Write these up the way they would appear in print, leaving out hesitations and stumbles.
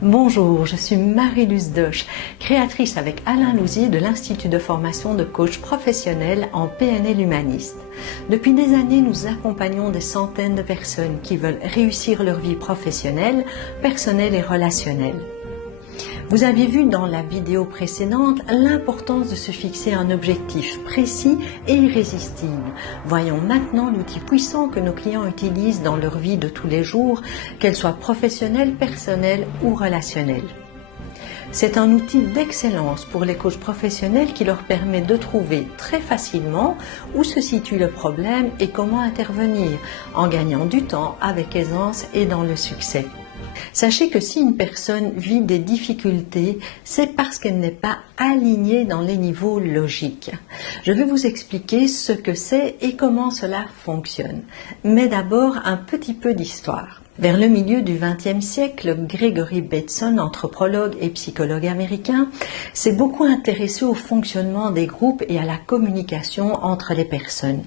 Bonjour, je suis Marie-Luce Doche, créatrice avec Alain Lousier de l'Institut de formation de coach professionnel en PNL humaniste. Depuis des années, nous accompagnons des centaines de personnes qui veulent réussir leur vie professionnelle, personnelle et relationnelle. Vous avez vu dans la vidéo précédente l'importance de se fixer un objectif précis et irrésistible. Voyons maintenant l'outil puissant que nos clients utilisent dans leur vie de tous les jours, qu'elle soit professionnelle, personnelle ou relationnelle. C'est un outil d'excellence pour les coachs professionnels qui leur permet de trouver très facilement où se situe le problème et comment intervenir, en gagnant du temps avec aisance et dans le succès. Sachez que si une personne vit des difficultés, c'est parce qu'elle n'est pas alignée dans les niveaux logiques. Je vais vous expliquer ce que c'est et comment cela fonctionne. Mais d'abord, un petit peu d'histoire. Vers le milieu du XXe siècle, Gregory Bateson, anthropologue et psychologue américain, s'est beaucoup intéressé au fonctionnement des groupes et à la communication entre les personnes.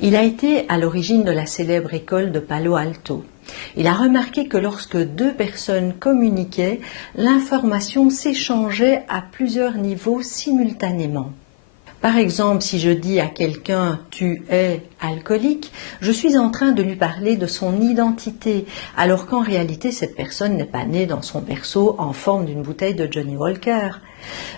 Il a été à l'origine de la célèbre école de Palo Alto. Il a remarqué que lorsque deux personnes communiquaient, l'information s'échangeait à plusieurs niveaux simultanément. Par exemple, si je dis à quelqu'un « tu es alcoolique », je suis en train de lui parler de son identité, alors qu'en réalité cette personne n'est pas née dans son berceau en forme d'une bouteille de Johnny Walker.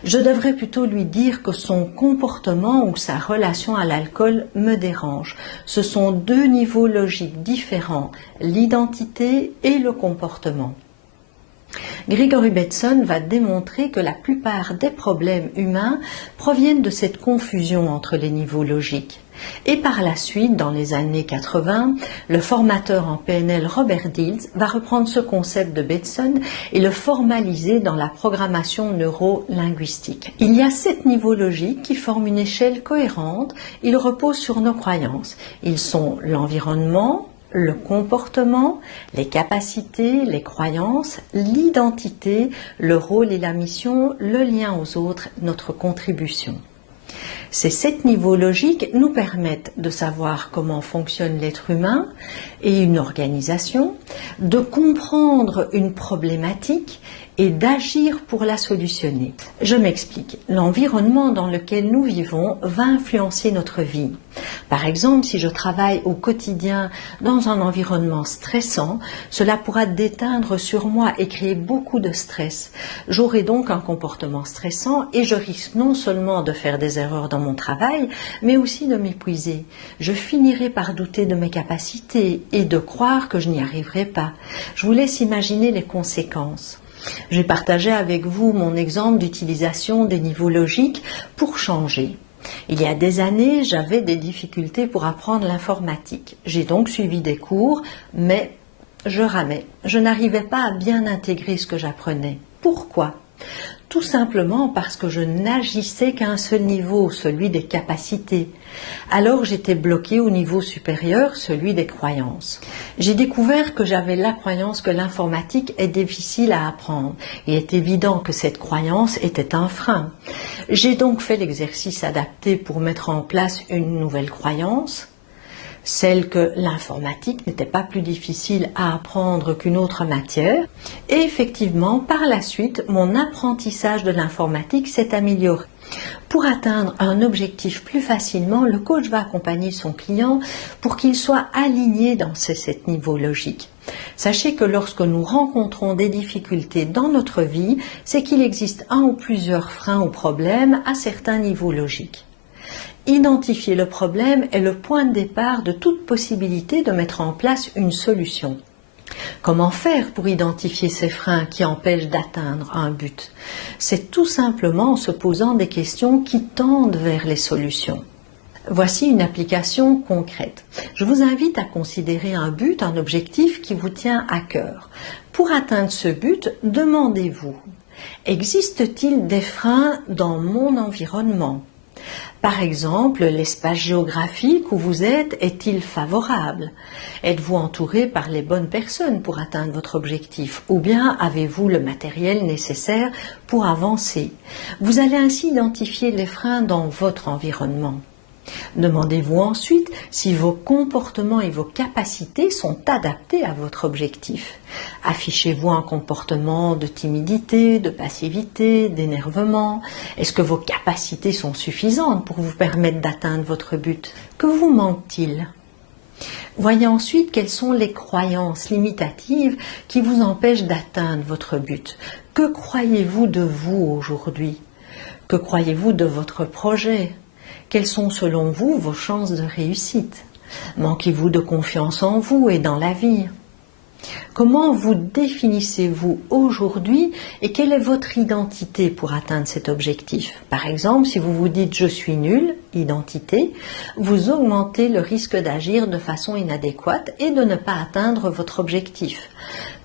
Je devrais plutôt lui dire que son comportement ou sa relation à l'alcool me dérange. Ce sont deux niveaux logiques différents, l'identité et le comportement. Gregory Bateson va démontrer que la plupart des problèmes humains proviennent de cette confusion entre les niveaux logiques. Et par la suite, dans les années 80, le formateur en PNL Robert Dilts va reprendre ce concept de Bateson et le formaliser dans la programmation neuro-linguistique. Il y a 7 niveaux logiques qui forment une échelle cohérente. Ils reposent sur nos croyances. Ils sont l'environnement, le comportement, les capacités, les croyances, l'identité, le rôle et la mission, le lien aux autres, notre contribution. Ces 7 niveaux logiques nous permettent de savoir comment fonctionne l'être humain et une organisation, de comprendre une problématique et d'agir pour la solutionner. Je m'explique. L'environnement dans lequel nous vivons va influencer notre vie. Par exemple, si je travaille au quotidien dans un environnement stressant, cela pourra déteindre sur moi et créer beaucoup de stress. J'aurai donc un comportement stressant et je risque non seulement de faire des erreurs dans mon travail, mais aussi de m'épuiser. Je finirai par douter de mes capacités et de croire que je n'y arriverai pas. Je vous laisse imaginer les conséquences. J'ai partagé avec vous mon exemple d'utilisation des niveaux logiques pour changer. Il y a des années, j'avais des difficultés pour apprendre l'informatique. J'ai donc suivi des cours, mais je ramais. Je n'arrivais pas à bien intégrer ce que j'apprenais. Pourquoi ? Tout simplement parce que je n'agissais qu'à un seul niveau, celui des capacités. Alors j'étais bloquée au niveau supérieur, celui des croyances. J'ai découvert que j'avais la croyance que l'informatique est difficile à apprendre. Il est évident que cette croyance était un frein. J'ai donc fait l'exercice adapté pour mettre en place une nouvelle croyance, celle que l'informatique n'était pas plus difficile à apprendre qu'une autre matière. Et effectivement, par la suite, mon apprentissage de l'informatique s'est amélioré. Pour atteindre un objectif plus facilement, le coach va accompagner son client pour qu'il soit aligné dans ces 7 niveaux logiques. Sachez que lorsque nous rencontrons des difficultés dans notre vie, c'est qu'il existe un ou plusieurs freins ou problèmes à certains niveaux logiques. Identifier le problème est le point de départ de toute possibilité de mettre en place une solution. Comment faire pour identifier ces freins qui empêchent d'atteindre un but? C'est tout simplement en se posant des questions qui tendent vers les solutions. Voici une application concrète. Je vous invite à considérer un but, un objectif qui vous tient à cœur. Pour atteindre ce but, demandez-vous, existe-t-il des freins dans mon environnement ? Par exemple, l'espace géographique où vous êtes est-il favorable? Êtes-vous entouré par les bonnes personnes pour atteindre votre objectif? Ou bien avez-vous le matériel nécessaire pour avancer? Vous allez ainsi identifier les freins dans votre environnement. Demandez-vous ensuite si vos comportements et vos capacités sont adaptés à votre objectif. Affichez-vous un comportement de timidité, de passivité, d'énervement? Est-ce que vos capacités sont suffisantes pour vous permettre d'atteindre votre but? Que vous manque-t-il? Voyez ensuite quelles sont les croyances limitatives qui vous empêchent d'atteindre votre but. Que croyez-vous de vous aujourd'hui? Que croyez-vous de votre projet? Quelles sont selon vous vos chances de réussite? Manquez-vous de confiance en vous et dans la vie? Comment vous définissez-vous aujourd'hui et quelle est votre identité pour atteindre cet objectif? Par exemple, si vous vous dites « je suis nul », identité, vous augmentez le risque d'agir de façon inadéquate et de ne pas atteindre votre objectif.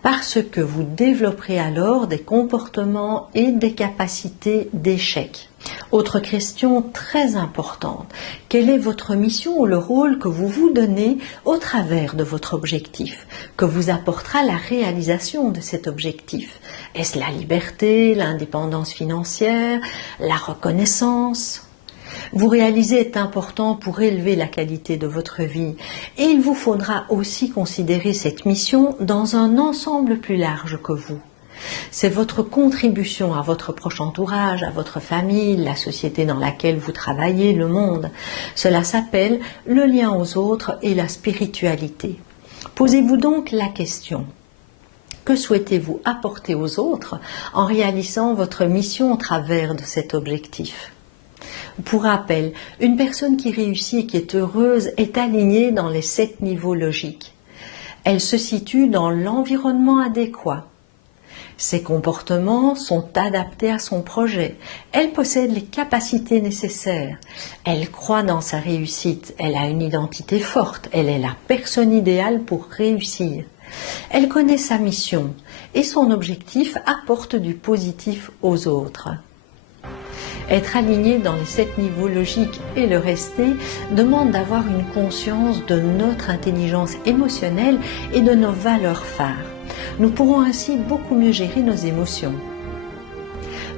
Parce que vous développerez alors des comportements et des capacités d'échec. Autre question très importante, quelle est votre mission ou le rôle que vous vous donnez au travers de votre objectif, que vous apportera la réalisation de cet objectif? Est-ce la liberté, l'indépendance financière, la reconnaissance? Vous réaliser est important pour élever la qualité de votre vie et il vous faudra aussi considérer cette mission dans un ensemble plus large que vous. C'est votre contribution à votre proche entourage, à votre famille, la société dans laquelle vous travaillez, le monde. Cela s'appelle le lien aux autres et la spiritualité. Posez-vous donc la question. Que souhaitez-vous apporter aux autres en réalisant votre mission au travers de cet objectif? Pour rappel, une personne qui réussit et qui est heureuse est alignée dans les 7 niveaux logiques. Elle se situe dans l'environnement adéquat. Ses comportements sont adaptés à son projet. Elle possède les capacités nécessaires. Elle croit dans sa réussite. Elle a une identité forte. Elle est la personne idéale pour réussir. Elle connaît sa mission et son objectif apporte du positif aux autres. Être aligné dans les 7 niveaux logiques et le rester demande d'avoir une conscience de notre intelligence émotionnelle et de nos valeurs phares. Nous pourrons ainsi beaucoup mieux gérer nos émotions.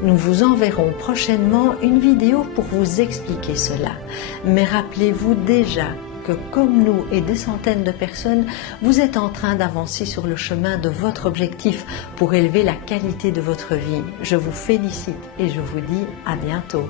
Nous vous enverrons prochainement une vidéo pour vous expliquer cela. Mais rappelez-vous déjà que comme nous et des centaines de personnes, vous êtes en train d'avancer sur le chemin de votre objectif pour élever la qualité de votre vie. Je vous félicite et je vous dis à bientôt.